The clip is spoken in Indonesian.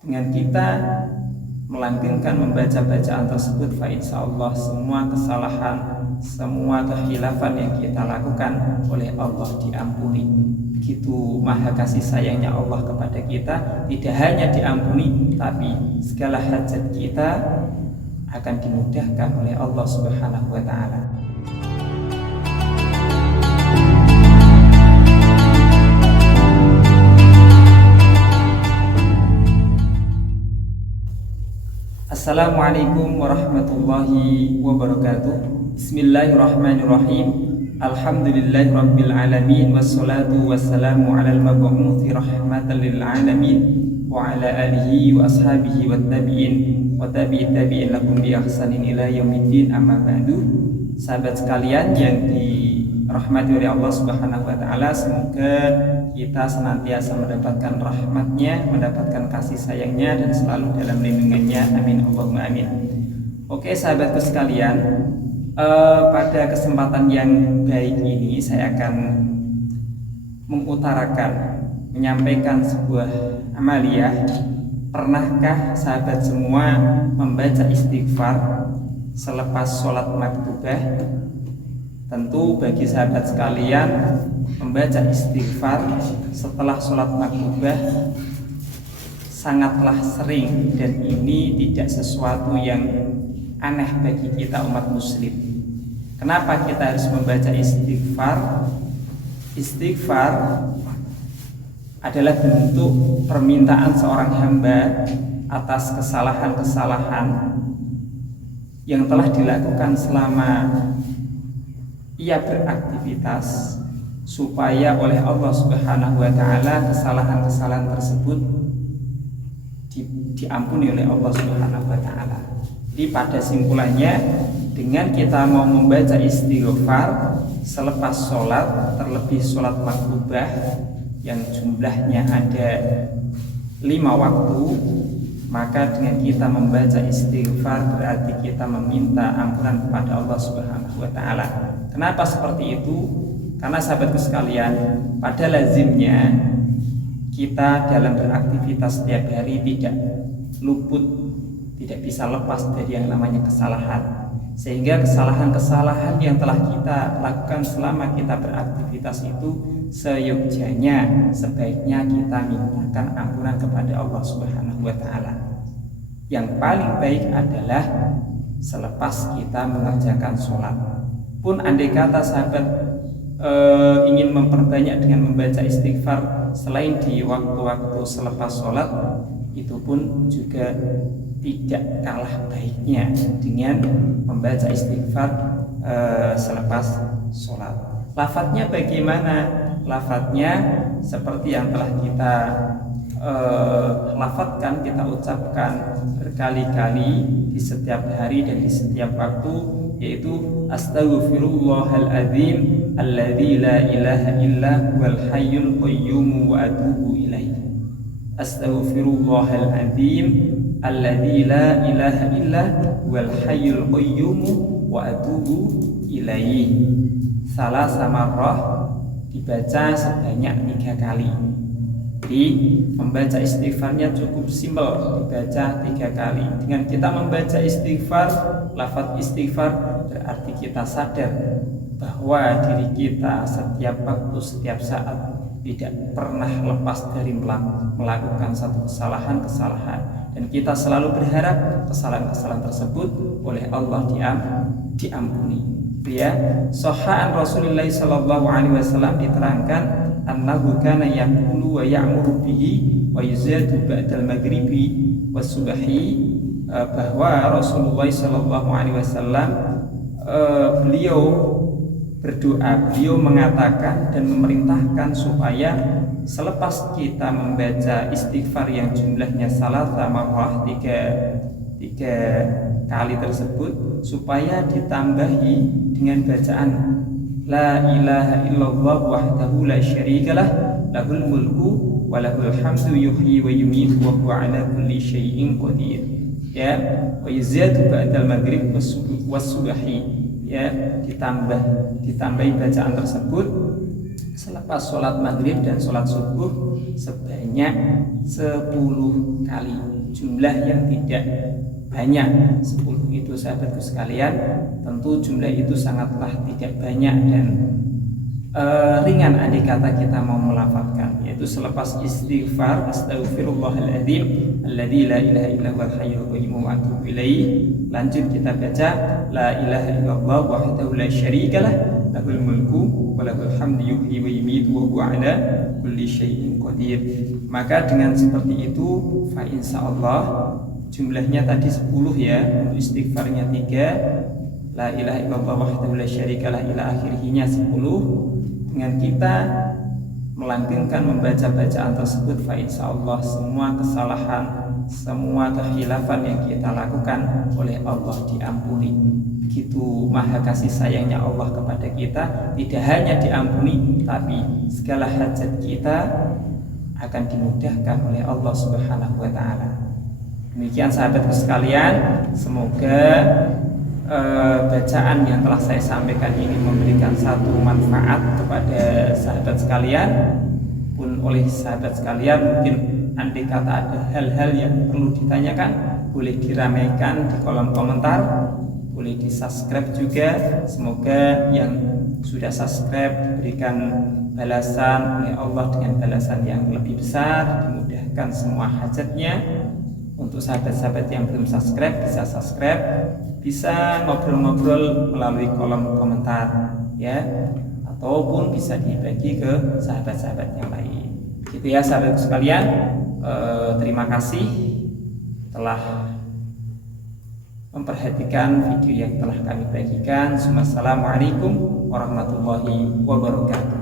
Dengan kita melanggengkan membaca bacaan tersebut, fa insyaallah semua kesalahan, semua kekhilafan yang kita lakukan oleh Allah diampuni. Begitu maha kasih sayangnya Allah kepada kita, tidak hanya diampuni, tapi segala hajat kita akan dimudahkan oleh Allah Subhanahu wa taala. Assalamualaikum warahmatullahi wabarakatuh. Bismillahirrahmanirrahim. Alhamdulillahirabbil alamin, wassalatu wassalamu alal mab'uutsi rahmatan lil alamin wa ala alihi wa ashabihi wat tabi'in wa tabi'it tabi'in lahum bi ihsanin ila yaumiddin, amma ba'du. Sahabat sekalian yang dirahmati oleh Allah Subhanahu wa taala, semoga kita senantiasa mendapatkan rahmatnya, mendapatkan kasih sayangnya, dan selalu dalam lindungannya. Amin Allahumma amin. Oke sahabatku sekalian, pada kesempatan yang baik ini saya akan menyampaikan sebuah amaliyah. Pernahkah sahabat semua membaca istighfar selepas sholat maktubah? Tentu bagi sahabat sekalian, membaca istighfar setelah sholat maktubah sangatlah sering, dan ini tidak sesuatu yang aneh bagi kita umat muslim. Kenapa kita harus membaca istighfar? Istighfar adalah bentuk permintaan seorang hamba atas kesalahan-kesalahan yang telah dilakukan selama ia beraktivitas, supaya oleh Allah Subhanahu wa taala kesalahan-kesalahan tersebut diampuni oleh Allah Subhanahu wa taala. Jadi pada simpulannya, dengan kita mau membaca istighfar selepas sholat, terlebih sholat maktubah yang jumlahnya ada 5 waktu, maka dengan kita membaca istighfar berarti kita meminta ampunan kepada Allah Subhanahu wa taala. Kenapa seperti itu? Karena sahabatku sekalian, pada lazimnya kita dalam beraktivitas setiap hari tidak luput, tidak bisa lepas dari yang namanya kesalahan. Sehingga kesalahan-kesalahan yang telah kita lakukan selama kita beraktivitas itu seyogyanya, sebaiknya kita mintakan ampunan kepada Allah Subhanahu wa taala. Yang paling baik adalah selepas kita mengerjakan sholat. Pun andai kata sahabat ingin memperbanyak dengan membaca istighfar selain di waktu-waktu selepas sholat, itu pun juga tidak kalah baiknya dengan membaca istighfar selepas sholat. Lafadznya bagaimana? Lafadznya seperti yang telah kita lafadzkan, kita ucapkan berkali-kali di setiap hari dan di setiap waktu, yaitu astaghfirullahaladzim alladzi la ilaha illa huwal hayyul qayyum wa atubu ilaih. Astaghfirullahaladzim alladzi la ilaha illa huwal hayyul qayyum wa atubu ilaih. Salasa marrah, dibaca sebanyak 3 kali. Jadi membaca istighfarnya cukup simpel, dibaca 3 kali. Dengan kita membaca istighfar, lafaz istighfar, berarti kita sadar bahwa diri kita setiap waktu, setiap saat tidak pernah lepas dari melakukan satu kesalahan, dan kita selalu berharap kesalahan-kesalahan tersebut oleh Allah diampuni. Ya, Sahih Rasulullah sallallahu alaihi wasallam diterangkan annahu kana yaqulu wa ya'muru bihi wa yuzadu ba'dal maghribi was-subhi, bahwa Rasulullah sallallahu alaihi wasallam beliau berdoa, beliau mengatakan dan memerintahkan supaya selepas kita membaca istighfar yang jumlahnya salasa marrah, 3 kali tersebut, supaya ditambahi dengan bacaan la ilaha illallah wahdahu la syarikalah lahul mulku wa lahul hamdu yuhyi wa yumiitu wa huwa ala kulli syai'in qadir. Ya, wa yazadu ba'dal maghrib was subhi. Ya, ditambahi bacaan tersebut selepas sholat maghrib dan sholat subuh sebanyak 10 kali. Jumlah yang tidak banyak, 10 itu sahabatku sekalian, tentu jumlah itu sangatlah tidak banyak dan ringan andai kata kita mau melafalkan, yaitu selepas istighfar astaghfirullahaladzim alladzi la ilaha illa huwal hayyul qayyum wa atubu ilaih, lanjut kita baca la ilaha illallah wahdahu la syarikalah lahul mulku wa lahul hamdu yuhyi wa yumiitu wa huwa ala kulli syai'in qadir. Maka dengan seperti itu fa insyaallah jumlahnya tadi 10 ya, untuk istighfarnya 3, la ilaha illallah wahdahu la syarikalah ila akhirihnya 10. Dengan kita melanggengkan membaca bacaan tersebut, fa insyaallah semua kesalahan, semua kekhilafan yang kita lakukan oleh Allah diampuni. Begitu maha kasih sayangnya Allah kepada kita, tidak hanya diampuni, tapi segala hajat kita akan dimudahkan oleh Allah Subhanahu wa taala. Demikian sahabatku sekalian, semoga bacaan yang telah saya sampaikan ini memberikan satu manfaat kepada sahabat sekalian. Pun oleh sahabat sekalian mungkin andai kata ada hal-hal yang perlu ditanyakan, boleh diramaikan di kolom komentar, boleh di subscribe juga. Semoga yang sudah subscribe diberikan balasan oleh Allah dengan balasan yang lebih besar, dimudahkan semua hajatnya. Untuk sahabat-sahabat yang belum subscribe, bisa subscribe, bisa ngobrol-ngobrol melalui kolom komentar ya, ataupun bisa dibagi ke sahabat-sahabat yang lain. Gitu ya sahabat sekalian, terima kasih telah memperhatikan video yang telah kami bagikan. Wassalamualaikum warahmatullahi wabarakatuh.